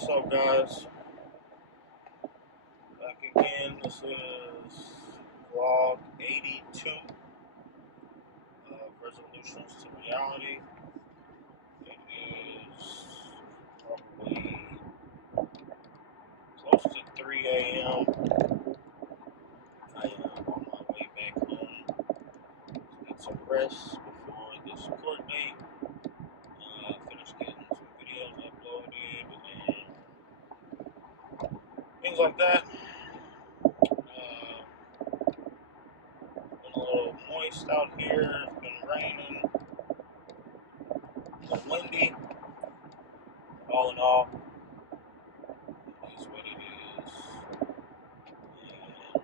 What's up, guys? Back again. This is vlog 82 of Resolutions to Reality. It is probably close to 3 a.m. I am on my way back home to get some rest before this court date. Finish getting some videos uploaded and things like that. Been a little moist out here. It's been raining, a little windy. All in all, it is what it is. And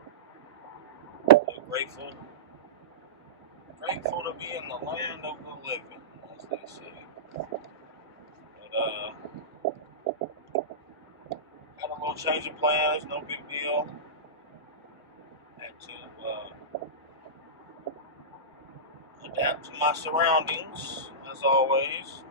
we're grateful to be in the land of the living, as they say. But had a little change of plans, no big deal. Had to adapt to my surroundings, as always.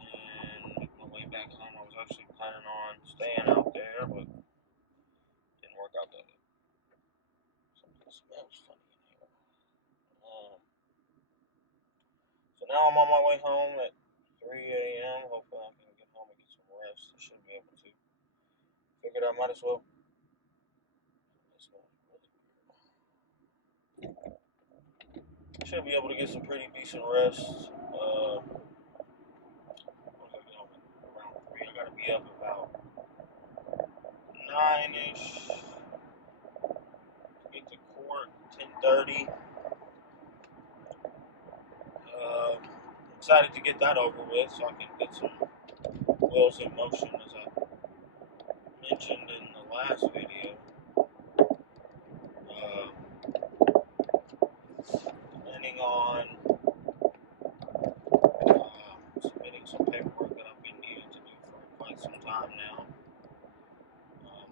And make my way back home. I was actually planning on staying out there, but didn't work out that way. Something smells funny in here. So now I'm on my way home at 3 a.m. Hopefully I can get home and get some rest. I should be able to. Figured I might as well. Should be able to get some pretty decent rest. Once I get home around 3, I gotta be up about 9-ish. Get to court 10:30. Excited to get that over with so I can get some wheels in motion, as I mentioned in the last video. Planning on submitting some paperwork that I've been needing to do for quite some time now.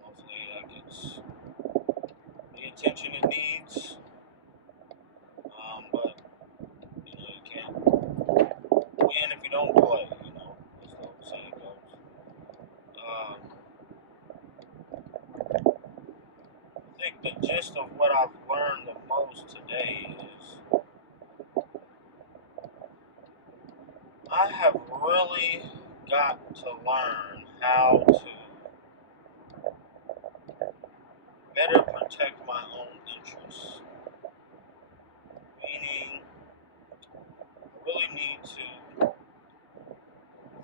Hopefully that gets the attention it needs. But you can't win if you don't play. As the old saying goes. I think the gist of what I've learned the most today is I have really got to learn how to better protect my own interests. Meaning, I really need to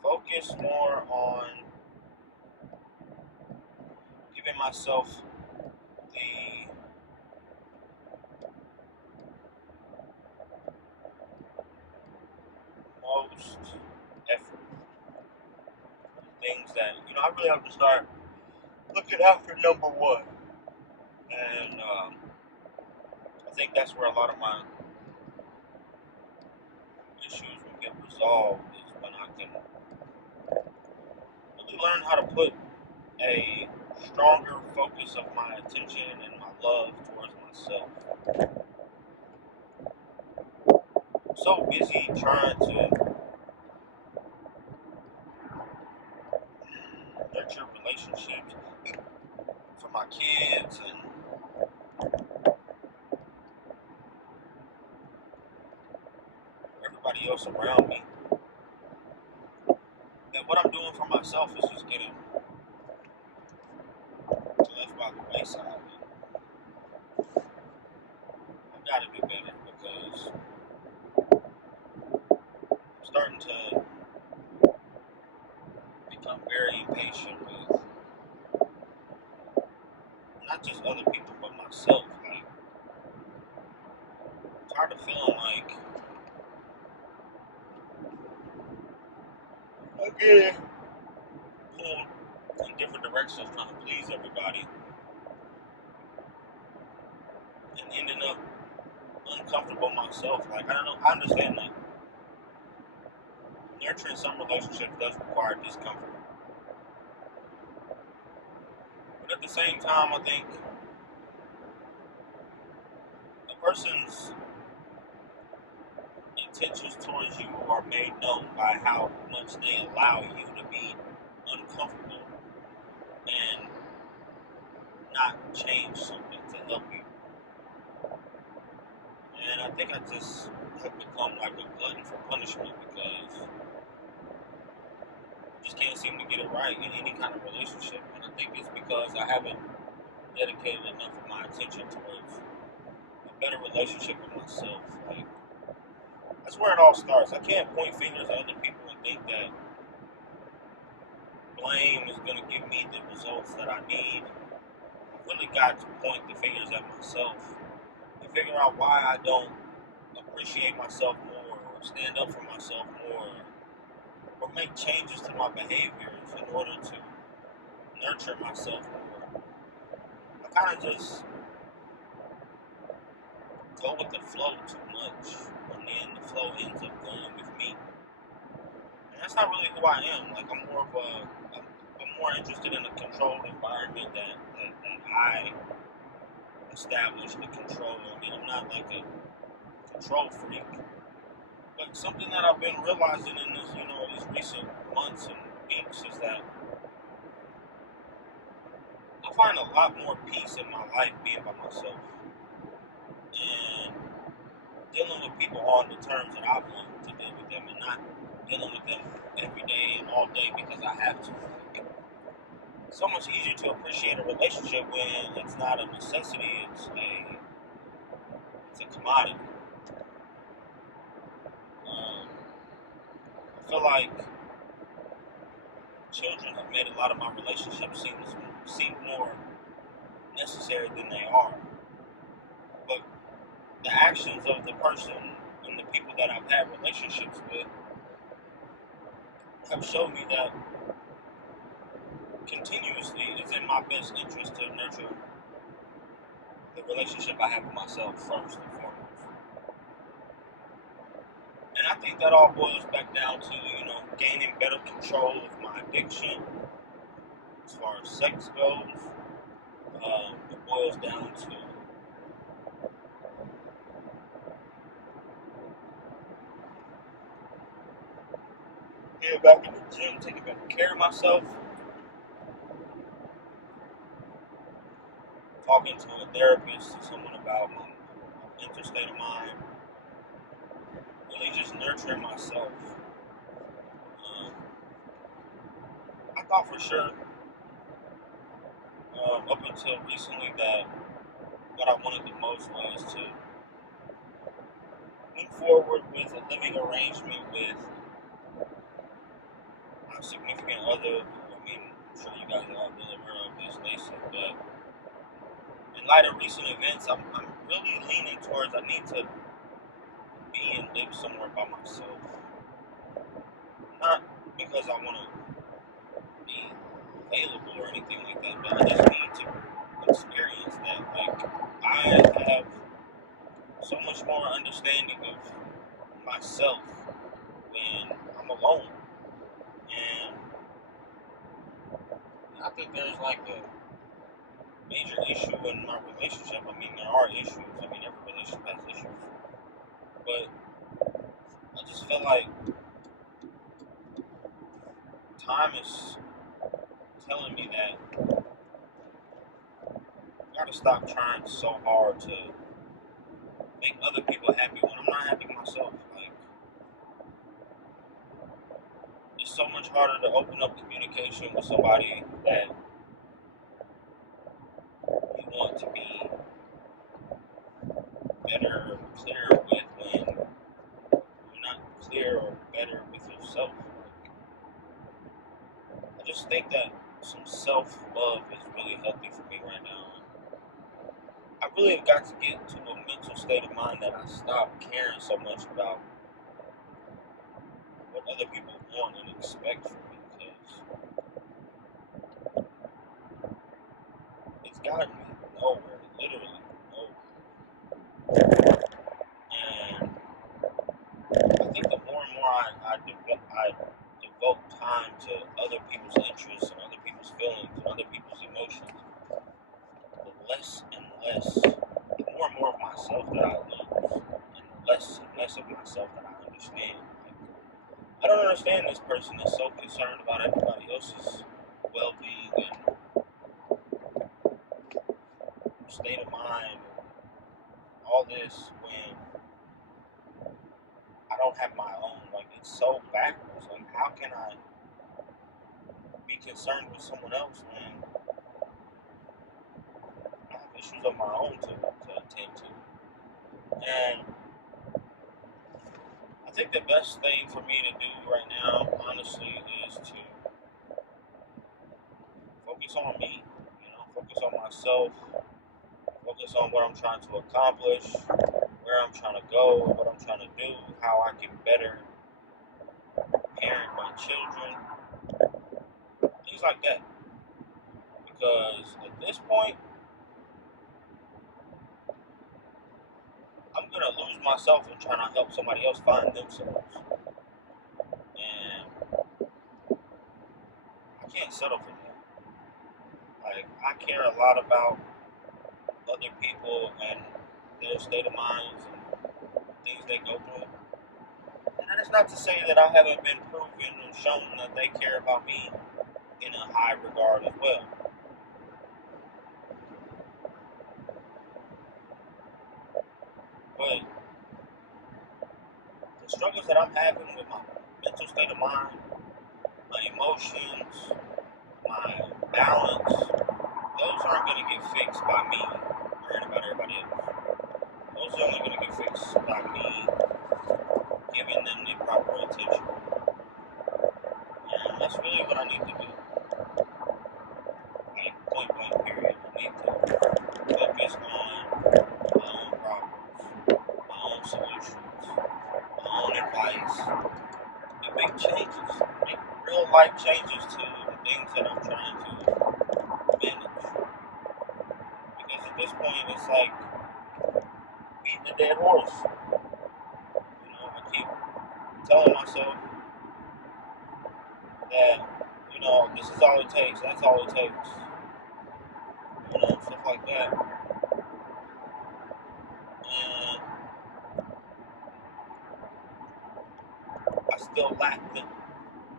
focus more on giving myself the most effort. Things that, I really have to start looking out for number one. And I think that's where a lot of my issues will get resolved, is when I can really learn how to put a stronger focus of my attention and my love towards myself. I'm so busy trying to nurture relationships for my kids and everybody else around me, and what I'm doing for myself is just getting left by the wayside. I've got to do better because I'm starting to become very impatient with not just other people but myself. Like, I'm tired of feeling like I'm getting pulled in different directions trying to please everybody and ending up uncomfortable myself. Like, I don't know, I understand that nurturing some relationships does require discomfort. But at the same time, I think a person's intentions towards you are made known by how much they allow you to be uncomfortable and not change something to help you. And I think I just have become like a glutton for punishment because I just can't seem to get it right in any kind of relationship. And I think it's because I haven't dedicated enough of my attention towards a better relationship with myself. Like, that's where it all starts. I can't point fingers at other people and think that blame is going to give me the results that I need. I really got to point the fingers at myself and figure out why I don't appreciate myself more, or stand up for myself more, or make changes to my behaviors in order to nurture myself more. I kind of just go with the flow too much, and then the flow ends up going with me. And that's not really who I am. Like, I'm more interested in a controlled environment that I establish the control. I mean, I'm not like a control freak, but something that I've been realizing in this, these recent months and weeks is that I find a lot more peace in my life being by myself and dealing with people on the terms that I want to deal with them, and not dealing with them every day and all day because I have to. It's so much easier to appreciate a relationship when it's not a necessity, it's a commodity. I feel like children have made a lot of my relationships seem more necessary than they are. But the actions of the person and the people that I've had relationships with have shown me that continuously it's in my best interest to nurture the relationship I have with myself first and foremost. And I think that all boils back down to, gaining better control of my addiction as far as sex goes. It boils down to getting back in the gym, taking better care of myself, talking to a therapist or someone about my mental state of mind, really just nurturing myself. I thought for sure, up until recently, that what I wanted the most was to move forward with a living arrangement with my significant other. I mean, I'm sure you guys are all really aware of this, Lacey, but in light of recent events, I'm really leaning towards I need to be and live somewhere by myself. Not because I want to be available or anything like that, but I just need to experience that. Like, I have so much more understanding of myself when I'm alone. And I think there's like a major issue in my relationship. I mean, there are issues. I mean, every relationship has issues. But I just feel like time is telling me that I gotta stop trying so hard to make other people happy when I'm not happy myself. Like, it's so much harder to open up communication with somebody that you want to be better or clearer with when you're not clear or better with yourself. I just think that some self-love is really healthy for me right now. I really have got to get to a mental state of mind that I stop caring so much about what other people want and expect from me, because it's gotten me nowhere, literally nowhere. And I think the more and more I devote time to other people's interests and other people's feelings and other people's emotions, the less and less, the more and more of myself that I lose, and the less and less of myself that I understand. Like, I don't understand this person that's so concerned about everybody else's well-being and state of mind, all this when I don't have my own. Like, it's so backwards. Like, how can I be concerned with someone else when I have issues of my own to attend to? And I think the best thing for me to do right now, honestly, is to focus on me, focus on myself, focus on what I'm trying to accomplish, where I'm trying to go, what I'm trying to do, how I can better parent my children, things like that. Because at this point, I'm going to lose myself in trying to help somebody else find themselves. And I can't settle for that. Like, I care a lot about other people and their state of minds and things they go through. And that's not to say that I haven't been proven and shown that they care about me in a high regard as well. But the struggles that I'm having with my mental state of mind, my emotions, my balance, those aren't going to get fixed by me worrying about everybody else. Those are only going to get fixed by me giving them the proper attention. And that's really what I need to do. Like, point blank period. I need to focus on my own problems, my own solutions, my own advice, and make changes. Make real life changes to the things that I'm trying to manage. Because at this point, it's like beating a dead horse. I keep telling myself that, this is all it takes, that's all it takes. Stuff like that. And I still lack the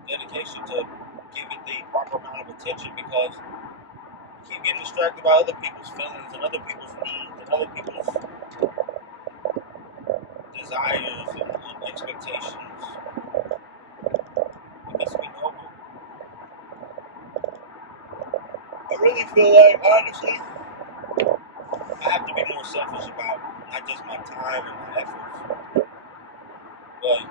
dedication to give it the proper amount of attention because I keep getting distracted by other people's feelings and other people's needs and other people's desires and expectations. Because we know it. I really feel like, honestly, I have to be more selfish about not just my time and my efforts, but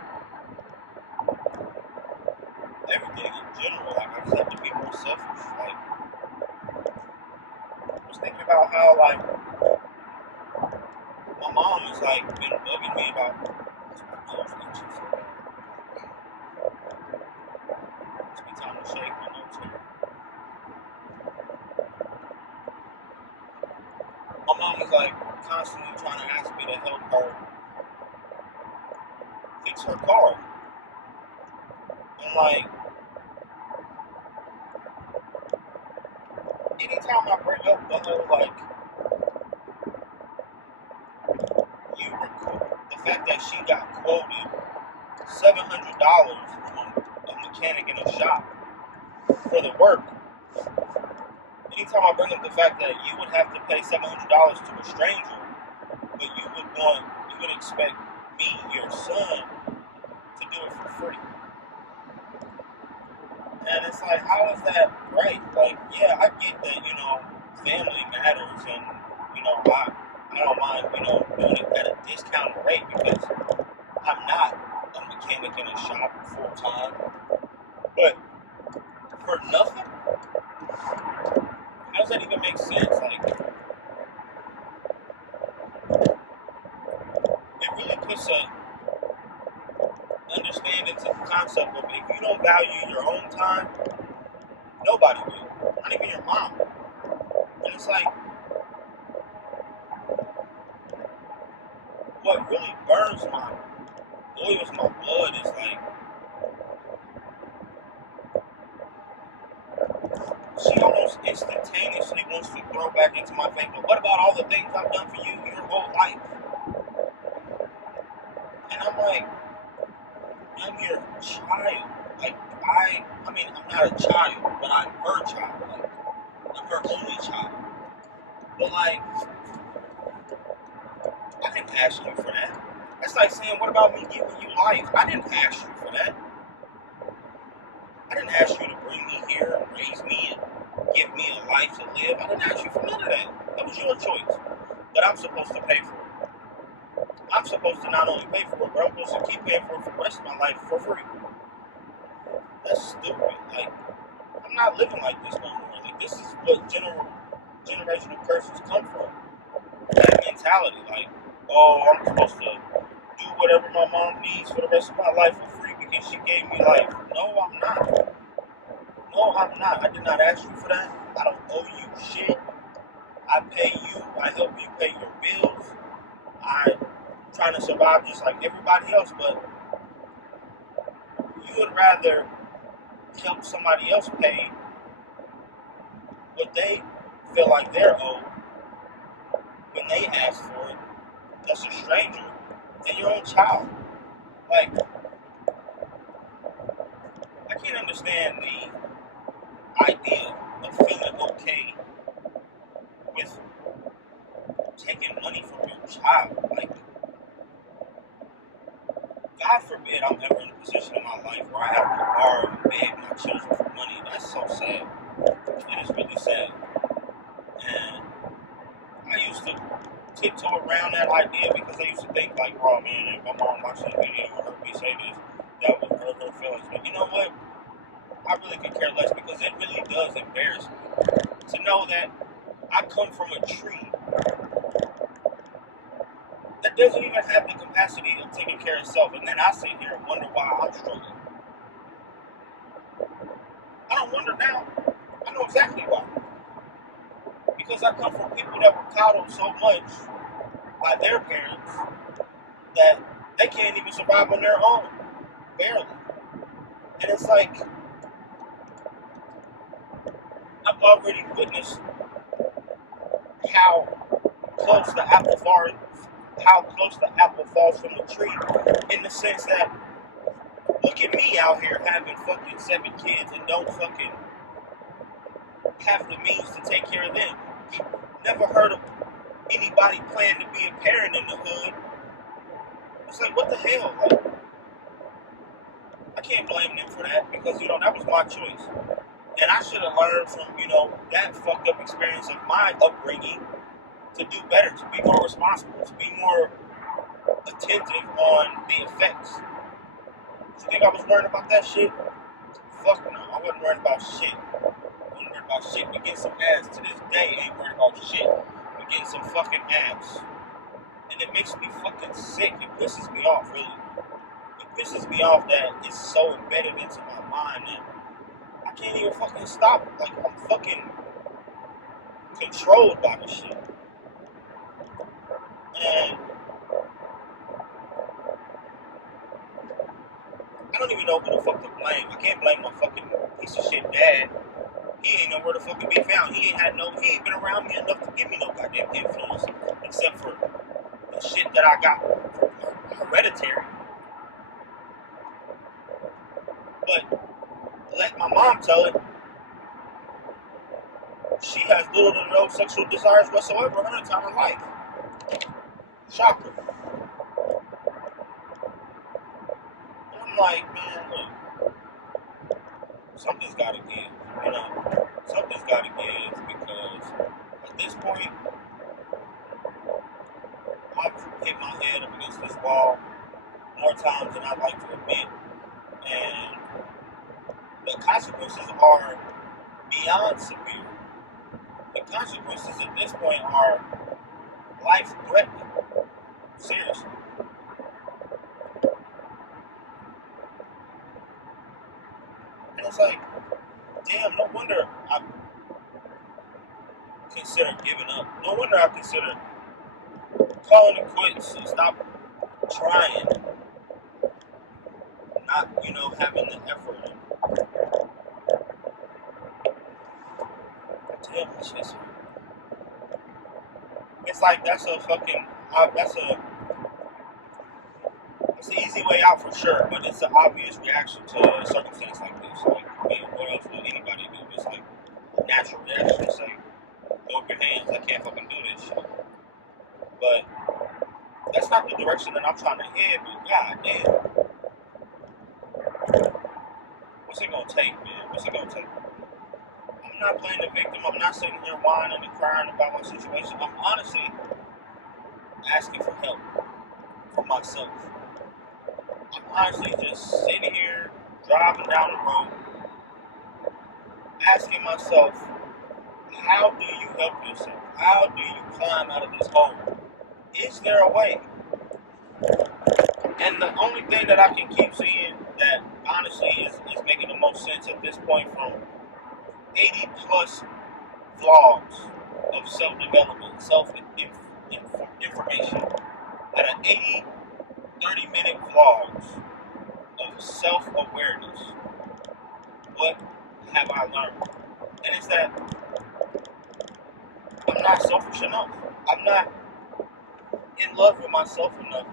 everything in general. Like, I just have to be more selfish. Like, I was thinking about how, like, my mom has, like, been bugging me about my nose itching so bad. Must be time to shave my nose hair. My mom is, like, constantly trying to ask me to help her fix her car. And, like, anytime I bring up like, the fact that she got quoted $700 from a mechanic in a shop for the work. Anytime I bring up the fact that you would have to pay $700 to a stranger, but you would expect me, your son, to do it for free. And it's like, how is that right? Like, yeah, I get that, family matters and, I don't mind, doing it at a discounted rate because I'm not a mechanic in a shop full time. But for nothing? How does that even make sense? Like, it really puts a understanding to the concept of if you don't value your own time, nobody will. Not even your mom. And it's like, what really boils my blood is like, she almost instantaneously wants to throw back into my face, but what about all the things I've done for you your whole life? And I'm like, I'm your child. Like, I mean, I'm not a child, but I'm her child. Like, I'm her only child. But, like, I didn't ask you for that. That's like saying, what about me giving you life? I didn't ask you for that. I didn't ask you to bring me here and raise me and give me a life to live. I didn't ask you for none of that. That was your choice. But I'm supposed to pay for it. I'm supposed to not only pay for it, but I'm supposed to keep paying for it for the rest of my life for free. That's stupid. Like, I'm not living like this no more. Like, this is what generational curses come from. That mentality. Like, oh, I'm supposed to do whatever my mom needs for the rest of my life for free because she gave me life. No, I'm not. No, I'm not. I did not ask you for that. I don't owe you shit. I pay you. I help you pay your bills. I'm trying to survive just like everybody else, but you would rather help somebody else pay what they feel like they're owed when they ask for it. That's a stranger than your own child. Like, I can't understand the idea of feeling okay with taking money from your child. Like, God forbid I'm ever in a position in my life where I have to borrow and beg my children for money. That's so sad. It is really sad. And I used to tiptoe around that idea because I used to think like, oh man, if my mom watched this video and heard me say this, that would hurt her feelings. But you know what? I really could care less because it really does embarrass me to know that I come from a tree that doesn't even have the capacity of taking care of itself. And then I sit here and wonder why I'm struggling. I don't wonder now. I know exactly why. Because I come from people that were coddled so much by their parents that they can't even survive on their own. Barely. And it's like, I've already witnessed how close the apple falls from the tree, in the sense that, look at me out here having fucking 7 kids and don't fucking have the means to take care of them. Never heard of anybody planning to be a parent in the hood. It's like, what the hell? Like, I can't blame them for that because, that was my choice. And I should have learned from, that fucked up experience of my upbringing to do better, to be more responsible, to be more attentive on the effects. You think I was worried about that shit? Fuck no, I wasn't worried about shit. I wasn't worried about shit. We get some abs to this day, ain't worried about shit. We getting some fucking abs. And it makes me fucking sick. It pisses me off, really. It pisses me off that it's so embedded into my mind that I can't even fucking stop it. Like, I'm fucking controlled by this shit. And I don't even know who the fuck to blame. I can't blame my fucking piece of shit dad. He ain't nowhere to fucking be found. He ain't been around me enough to give me no goddamn influence, except for the shit that I got hereditary. But let my mom tell it, she has little to no sexual desires whatsoever her entire life. Shocker. And I'm like, man, look, something's gotta give. Something's gotta give because at this point, I've hit my head up against this wall more times than I'd like to admit. And the consequences are beyond severe. The consequences at this point are life-threatening. Seriously. And it's like, damn, no wonder I consider giving up. No wonder I consider calling it quits and stop trying, not, having the effort. Damn, it's like that's a it's an easy way out for sure, but it's an obvious reaction to a circumstance like this. Like, I mean, what else would anybody do? It's like a natural reaction to say, throw up your hands, I can't fucking do this shit. But that's not the direction that I'm trying to head, but god damn. What's it gonna take, man? What's it gonna take? I'm not playing the victim. I'm not sitting here whining and crying about my situation. I'm honestly asking for help for myself. I'm honestly just sitting here, driving down the road, asking myself, how do you help yourself? How do you climb out of this hole? Is there a way? And the only thing that I can keep seeing that honestly is making the most sense at this point from 80 plus vlogs of self-development, self-information, out of 80 30-minute vlogs of self-awareness, what have I learned? And it's that I'm not selfish enough. I'm not in love with myself enough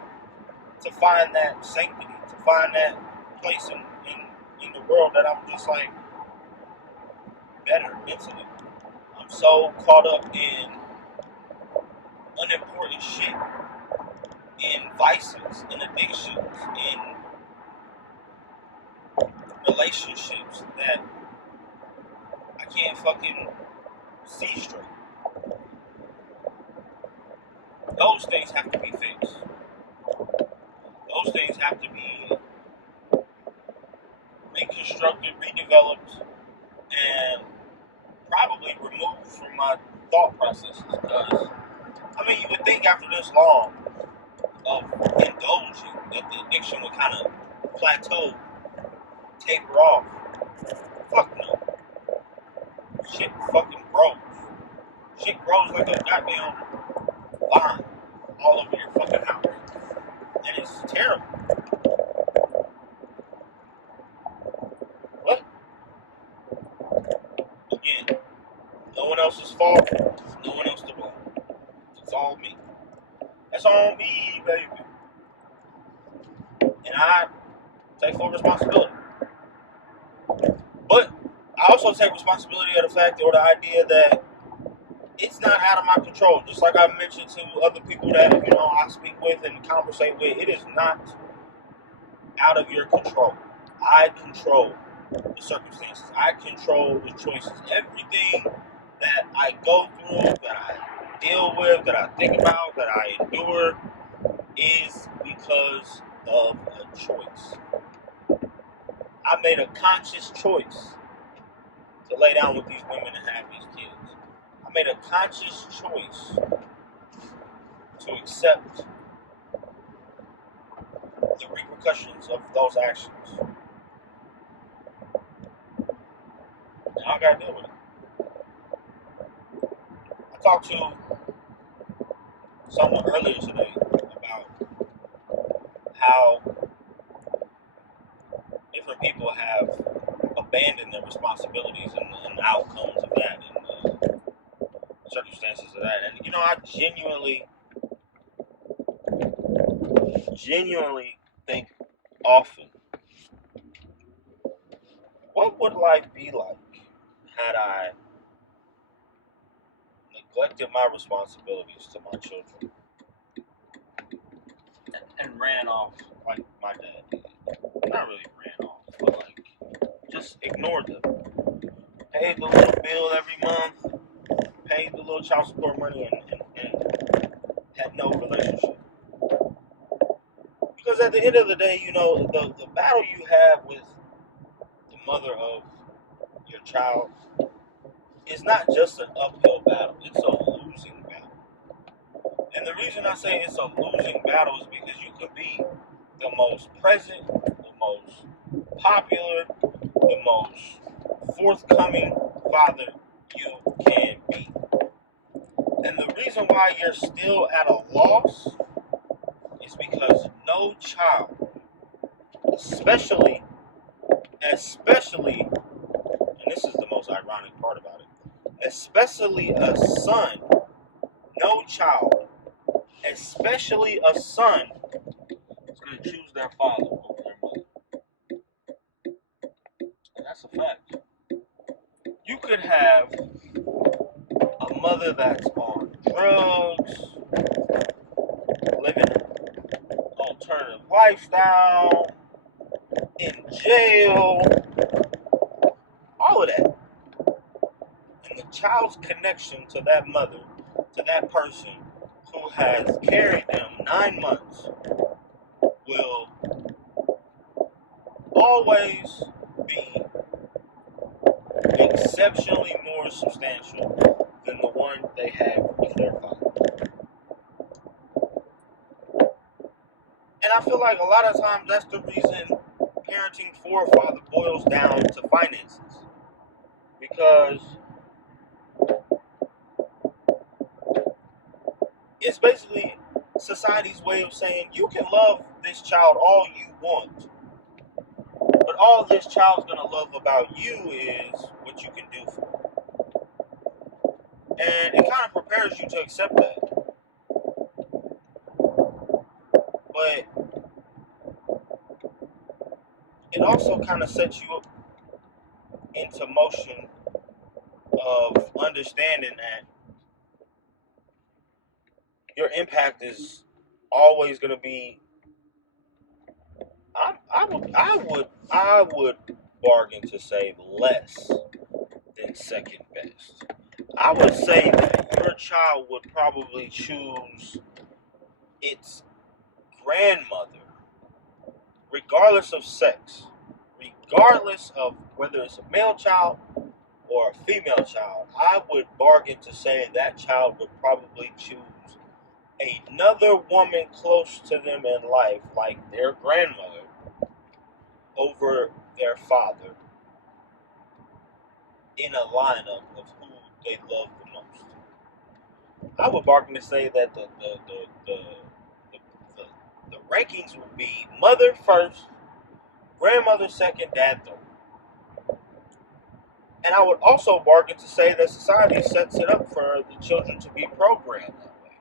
to find that sanctity, to find that place in the world that I'm just like better mentally. I'm so caught up in unimportant shit, in vices, in addictions, in relationships that I can't fucking see straight. Those things have to be fixed. Those things have to be reconstructed, redeveloped, and probably removed from my thought processes. Because, I mean, you would think after this long of indulging that the addiction would kind of plateau, taper off. Fuck no. Shit fucking grows. Shit grows like a goddamn vine all over your fucking house. And it's terrible. But, again, no one else's fault. No one else to blame. It's all me. That's all me, baby. And I take full responsibility. But I also take responsibility of the fact or the idea that it's not out of my control. Just like I mentioned to other people that, I speak with and conversate with, it is not out of your control. I control the circumstances. I control the choices. Everything that I go through, that I deal with, that I think about, that I endure is because of a choice. I made a conscious choice to lay down with these women and have these kids. I made a conscious choice to accept the repercussions of those actions. And I gotta deal with it. I talked to someone earlier today about how different people have abandoned their responsibilities and the outcomes of that and the circumstances of that. And I genuinely think often, what would life be like had I neglected my responsibilities to my children and ran off like my dad did? Not really ran off, but just ignored them. Paid the little bill every month, paid the little child support money, and had no relationship. Because at the end of the day, the battle you have with the mother of your child is not just an uphill battle, it's a losing battle. And the reason I say it's a losing battle is because you could be the most present, the most popular, the most forthcoming father you can be. And the reason why you're still at a loss is because no child, especially, and this is the most ironic part about it, especially a son, no child, especially a son, is going to choose their father over their mother. And that's a fact. You could have a mother that's on drugs, living an alternative lifestyle, in jail, all of that. And the child's connection to that mother, to that person who has carried them 9 months, will always be exceptionally more substantial than the one they have with their father. And I feel like a lot of times that's the reason parenting for a father boils down to finances. Because it's basically society's way of saying you can love this child all you want, but all this child's gonna love about you is what you can do for them. And it kind of prepares you to accept that. But it also kind of sets you into motion of understanding that your impact is always going to be. I would bargain to say less than second best. I would say that your child would probably choose its grandmother, regardless of sex, regardless of whether it's a male child or a female child. I would bargain to say that child would probably choose another woman close to them in life, like their grandmother, over their father in a lineup of who they love the most. I would bargain to say that the rankings would be mother first, grandmother second, dad third. And I would also bargain to say that society sets it up for the children to be programmed that way.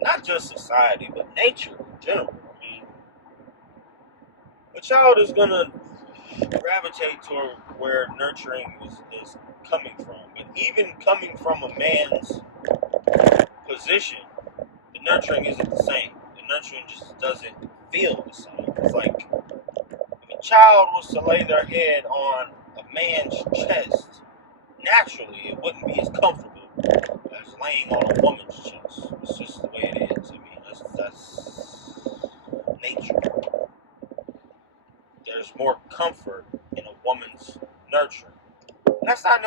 Not just society, but nature in general. I mean, a child is going to gravitate toward where nurturing is coming from. But even coming from a man's position, the nurturing isn't the same. The nurturing just doesn't feel the same. It's like if a child was to lay their head on a man's chest, naturally it wouldn't be as comfortable as laying on a woman's chest. It's just the way it is. I mean, that's nature. There's more comfort in a woman's nurturing. That's not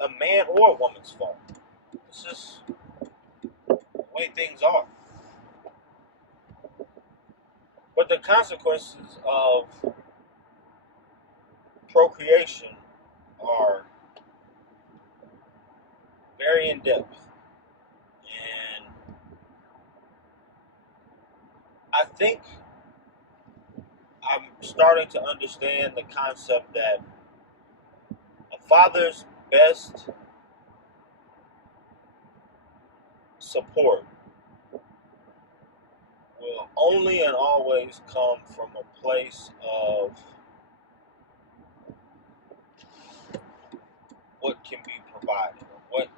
a man or a woman's fault. It's just the way things are. But the consequences of procreation are very in depth. And I think I'm starting to understand the concept that a father's best support will only and always come from a place of what can be provided, or what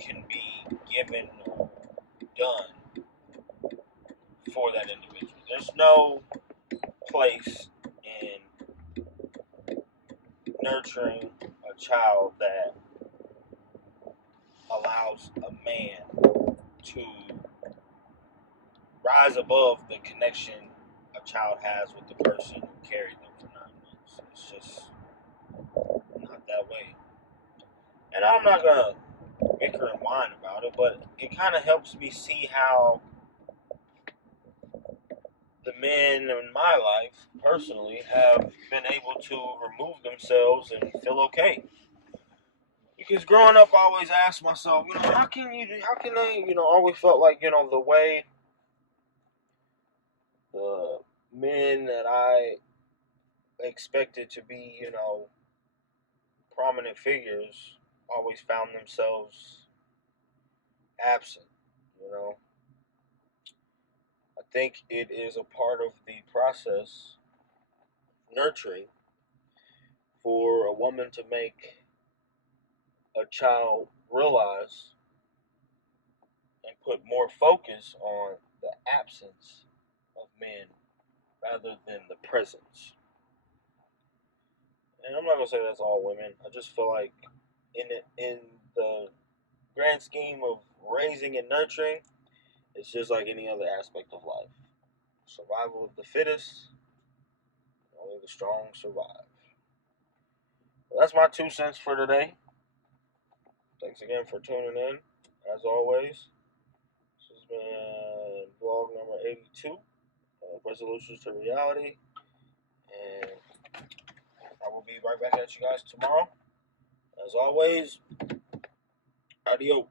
can be given or done for that individual. There's no place in nurturing a child that allows a man to rise above the connection a child has with the person who carried them for 9 months. It's just not that way. And I'm not gonna bicker and whine about it, but it kind of helps me see how the men in my life, personally, have been able to remove themselves and feel okay. Because growing up, I always asked myself, how can they, always felt like, the way the men that I expected to be, prominent figures always found themselves absent, I think it is a part of the process, nurturing, for a woman to make a child realize and put more focus on the absence of men rather than the presence. And I'm not gonna say that's all women. I just feel like in the grand scheme of raising and nurturing, it's just like any other aspect of life. Survival of the fittest, only the strong survive. Well, that's my 2 cents for today. Thanks again for tuning in. As always, this has been vlog number 82, Resolutions to Reality. And I will be right back at you guys tomorrow. As always, adios.